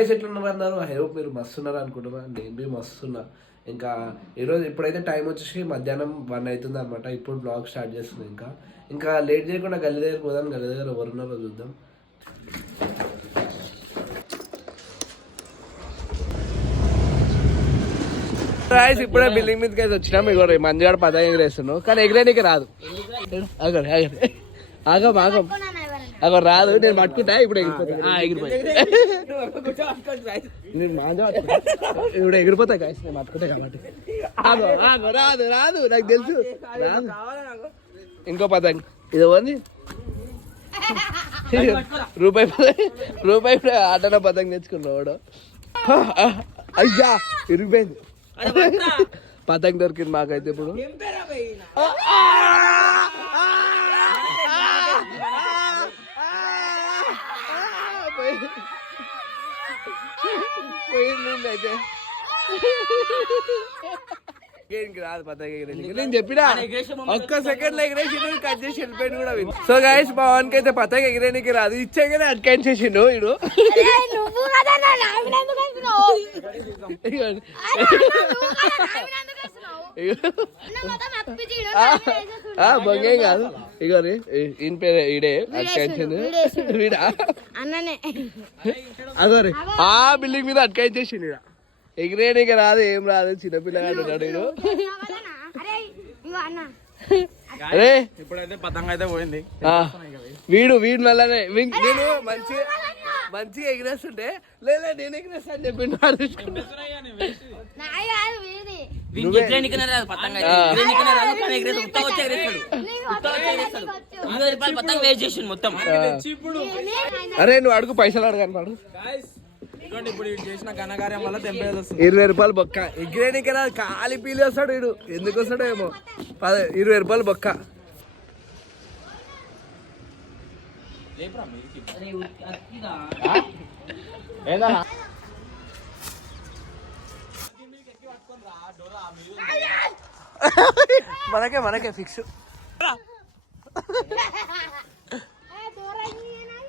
Guys ఎట్లున్నారు అన్నారు. I hope మీరు మస్తున్నారు అనుకుంటున్నా. నేను బి మస్తున్నా. ఇంకా ఈరోజు ఇప్పుడైతే టైం వచ్చేసి మధ్యాహ్నం 1 అవుతుంది అనమాట. ఇప్పుడు బ్లాగ్ స్టార్ట్ చేస్తున్నాం. ఇంకా లేట్ చేయకుండా గల్లి దగ్గర పోదాం. గల్లి దగ్గర ఎవరున్నారో చూద్దాం. ఇప్పుడే బిల్డింగ్ మీదకి అయితే వచ్చినాం. ఇగో మంజుగాడు పదవి ఎగిరేస్తున్నావు కానీ ఎగిరేనికి రాదు. ఆగం ఆగం అక్కడ రాదు. నేను పట్టుకుంటా ఇప్పుడు ఎగిరిపోయి ఇప్పుడు ఎగిరిపోతా గాయస్. నేను పట్టుకుంటా కాబట్టి రాదు రాదు నాకు తెలుసు రాదు. ఇంకో పతంగ్ ఇది ఉంది రూపాయి ఆటలో పతంగ్ తెచ్చుకున్నాడు. అయ్యా ఇరిగిపోయింది పతంగ్ దొరికింది మాకైతే. ఇప్పుడు అయితే రాదు పతంగ్ ఎగిరేసి. నేను చెప్పినా ఒక్క సెకండ్ లో ఎగిరేసి కట్ చేసి వెళ్ళిపోయింది కూడా. సో గైస్ మా వానికి అయితే పతంగ్ ఎగిరేనికి రాదు. ఇచ్చాగానే అట్కాన్ చేసిండు వీడు. బొంగే కాదు ఇగో ఈయన పేరు ఈడే అట్కాన్ వీడా అదోరే ఆ బిల్డింగ్ మీద అట్కాన్ చేసిండు. ఇక ఎగిరేనికి రాదు ఏం రాదు చిన్నపిల్లగాడు ఉన్నాడు. అరే ఇప్పుడైతే పతంగ అయితే పోయింది. వీడు మళ్ళీ నేను మంచిగా ఎగిరేస్తుంటే లేదా నేను ఎగిరేస్తా అని చెప్పిండు. అరే నువ్వు అడుగు పైసలు అడగను. ఇప్పుడు చేసిన ఘనకార్యం వల్ల 20 రూపాయలు బొక్క. ఎగిరేనికి రాదు కాలి పీలి వస్తాడు వీడు. ఎందుకు వస్తాడో ఏమో. 20 రూపాయలు బొక్క. మనకే ఫిక్స్.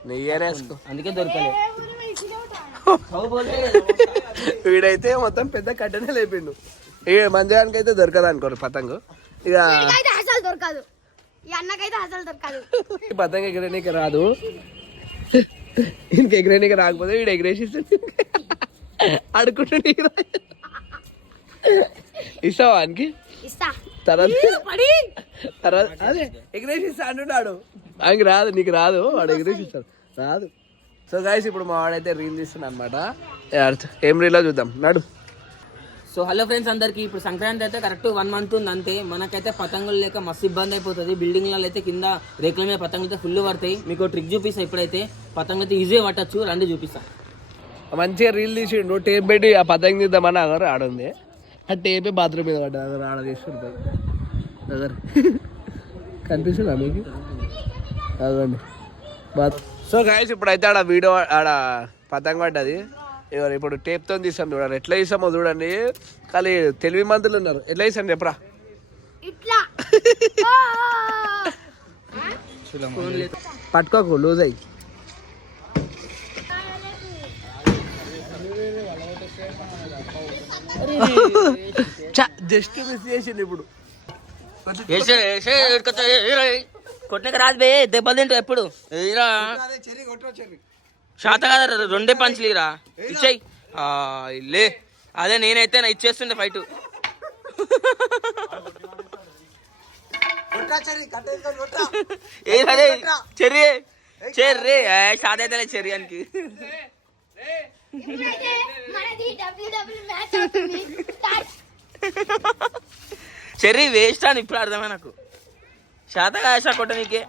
నెయ్యేసుకో అందుకే దొరకలే. వీడైతే మొత్తం పెద్ద కట్టనే లేపిండు. ఇక మంజానికి అయితే దొరకదు అనుకోరు పతంగు. ఇక పతంగ ఎగిరేనికి రాదు. ఇంక ఎగిరేనికి రాకపోతే వీడు ఎగిరేసిస్తుంది. అడుకుంటుండే ఇస్తావా ఆయనకి తర్వాత అదే ఎగిరేసిస్తా అంటున్నాడు. ఆయనకి రాదు నీకు రాదు వాడు ఎగిరేసిస్తాడు రాదు. సో గైస్ ఇప్పుడు మా వాడైతే రీల్ తీస్తున్నాడు అనమాట. ఏం రీల్లో చూద్దాం నాడు. సో హలో ఫ్రెండ్స్ అందరికి. ఇప్పుడు సంక్రాంతి అయితే కరెక్ట్ 1 మంత్ ఉంది అంతే. మనకైతే పతంగులు లేక మస్తు ఇబ్బంది అయిపోతుంది. బిల్డింగ్లలో అయితే కింద రేకుల మీద పతంగులు అయితే ఫుల్ పడతాయి. మీకు ట్రిక్ చూపిస్తా. ఇప్పుడైతే పతంగులు అయితే ఈజీగా పట్టచ్చు. రండి చూపిస్తా. మంచిగా రీల్ తీసిండు. టేప్ పెట్టి ఆ పతంగ తీద్దామని అగరు ఆడుంది. ఆ టేపే బాత్రూమ్ మీద పడ్డా అగరు ఆడ తీసుకుంటాయి అగరు కనిపిస్తుందా మీకు అదండి బాత్రూమ్. సో గాయస్ ఇప్పుడైతే ఆడ వీడియో ఆడ పతంగ పడ్డది. ఇప్పుడు టేప్తో తీసాం చూడండి. ఎట్లా తీసామో చూడండి. కానీ తెలివి మందులు ఉన్నారు. ఎట్లా తీసాం చెప్పరా. పట్టుకోకు లూజ్ అయ్యి. జస్ట్ మిస్ చేసింది. ఇప్పుడు కొట్టినకి రాదు బే దెబ్బలు తింటా ఎప్పుడు శాత కదా 2 పంచులు ఇరా ఇచ్చేయి. లే అదే నేనైతే నా ఇచ్చేస్తుండే ఫైట్. అదే చెర్రీ చెర్రీ శాత అయితే చెర్రీ అనికి చెర్రీ వేస్ట్ అని ఇప్పుడు అర్థమే నాకు. శాత కాశా కొట్ట నీకే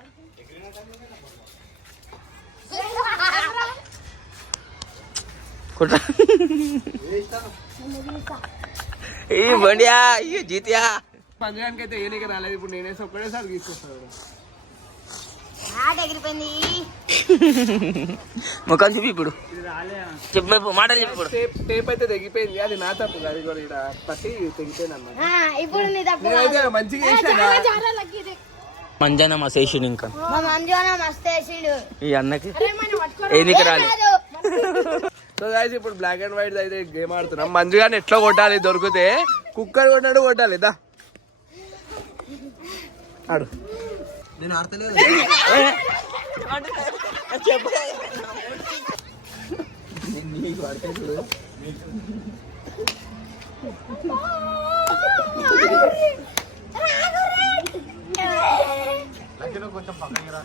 బండియా జీతియా పంజానికి అయితే ఏనిక రాలేదు. ఇప్పుడు నేనేసి ఒక్కడేసారి తీసుకొస్తాను. ముఖం చెప్పి ఇప్పుడు చెప్పు మాటలు చెప్పి. ఇప్పుడు టేప్ అయితే తెగిపోయింది. అది నా తప్పు కాదు. ఇక్కడ పట్టి తెగిపోయింది అన్నమాట. మంచిగా మంజాన మస్తు వేసిండు. ఇంకా ఈ అన్నకి ఏనికి రాలేదు. సో గాయ్స్ ఇప్పుడు బ్లాక్ అండ్ వైట్ అయితే గేమ్ ఆడుతున్నాం. మంచిగానే ఎట్లా కొట్టాలి దొరికితే, కుక్కర్ కొట్టాడు కొట్టాలి. దా ఆడు. నేను ఆడతలేదు. కొంచెం పక్కకి రా.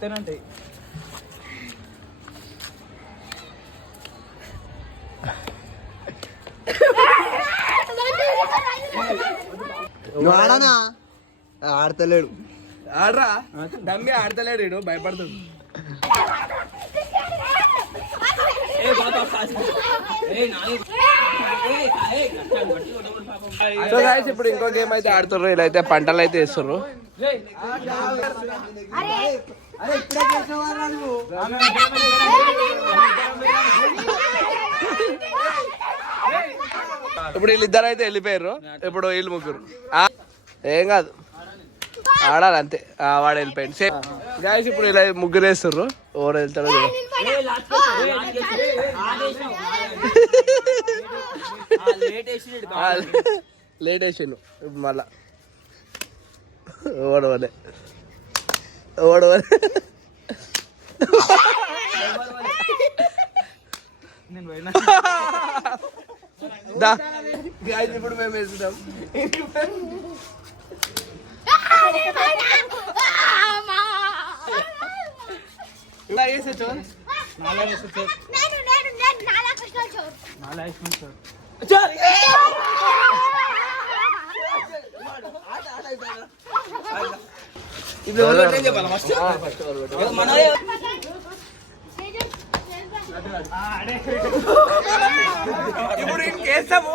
తినండి. ఆడనా ఆడతలేడు. ఆడరా దమ్మి ఆడతలేడు, వీడు భయపడుతుంది. సో గైస్ ఇప్పుడు ఇంకో గేమ్ అయితే ఆడుతుర్రు. ఇలా అయితే పంటలు అయితే వేస్తుర్రు. ఇప్పుడు వీళ్ళిద్దరు అయితే వెళ్ళిపోయారు. ఇప్పుడు వీళ్ళు ముగ్గురు ఏం కాదు, ఆడాలి అంతే. వాడు వెళ్ళిపోయింది. సేమ్ గాయస్ ఇప్పుడు ఇలా ముగ్గురు వేస్తుర్రు. ఎవరు వెళ్తారో లేట్ వేసిండు. ఇప్పుడు మళ్ళా ఓడవలే ఓడవలే. ఇప్పుడు మేము వేస్తున్నాం. ఇప్పుడు ఇంకేస్తాము.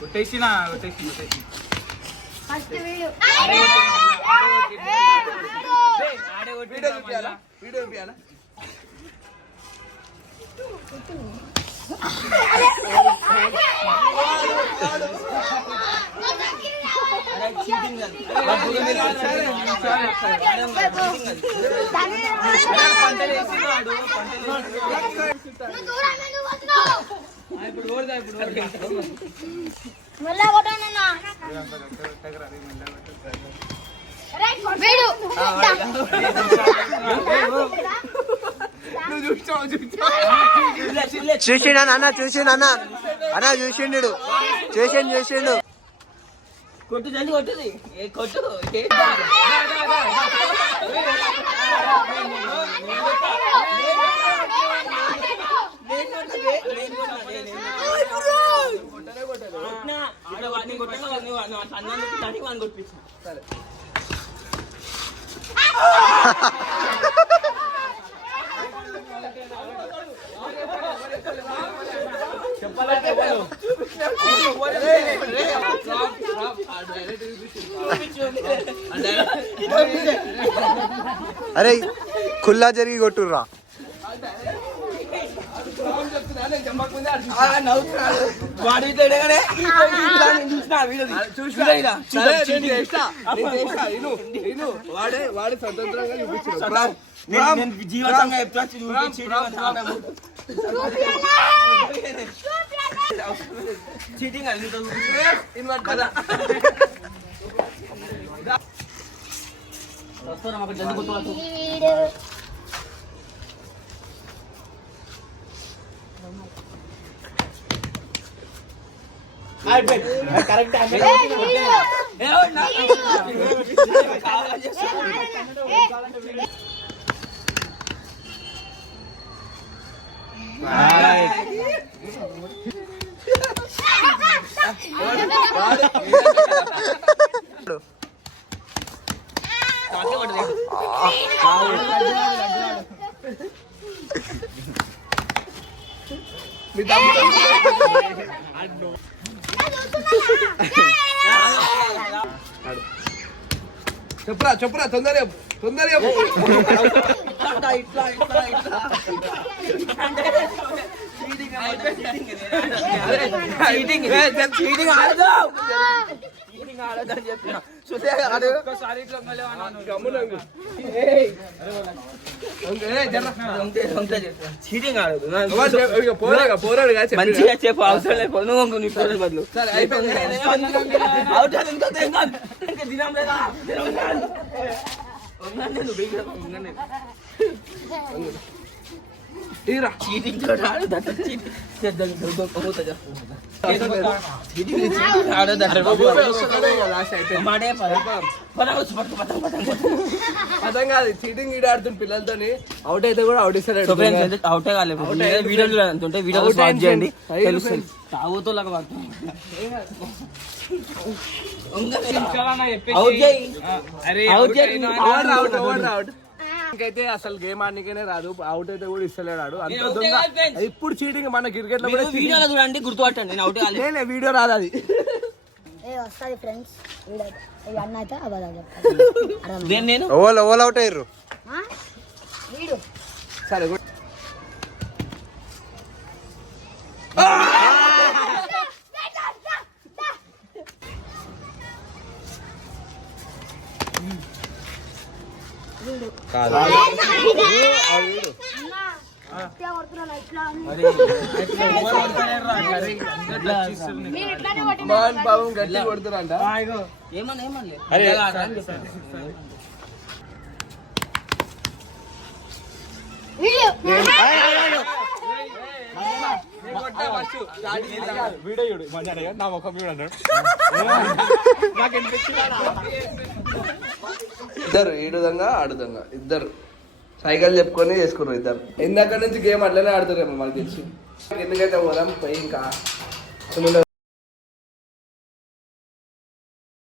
కొట్టేసిన చూసిండు అన్న, చూసిండు అన్న, అన్న చూసిండు, చూసిండు. కొట్టు జల్ది కొట్టుది కొట్టు. అరే ఖుల్లా జరిగి కొట్టుర్రా. వాడే స్వతంత్రంగా చూపించాడు. జీవితంగా చీటింగ్ వస్తారా మాకు జల్ది కొట్టు మీ తమ్ముడు చెప్పురా చెప్పురా తొందర తొందర పోరాడు మంచిగా చెప్పు అవసరం లేదు నువ్వు నీ ఫోన్ బదులు దినం లేదా చీటింగ్ అర్థం కాదు చీటింగ్ ఈడ ఆడుతున్న పిల్లలతోని అవుట్ అయితే కూడా అవుట్ ఇస్తాడు అవుటే కాలేదు వీడియోలు అంటుంటే వీడియో స్టార్ట్ చేయండి తెలుస్తుంది తాగుతూ లాగా పడుతుంది ఇంకైతే అసలు గేమ్ ఆడనికనే రాదు అవుట్ అయితే కూడా ఇస్తలేడు ఆడు అంత దొంగ ఇప్పుడు చీటింగ్ మన క్రికెట్ లో వీడియోలో చూడండి గుర్తుపట్టండి నేను అవుట్ కాలేదు వీడియో రాదు అది వస్తుంది ఫ్రెండ్స్ అన్న అయితే నేను ఓవల్ అవుట్ అయ్యారు వీడు సరే పాపం గట్టి కొడుతురంట ఇద్దరు ఈ విధంగా ఆడుదంగా ఇద్దరు సైకిల్ చెప్పుకొని చేసుకున్నారు ఇద్దరు ఇందాక నుంచి గేమ్ అట్లనే ఆడుతారేమో మాకు తెలిసి ఎందుకైతే పోదాం పోయి ఇంకా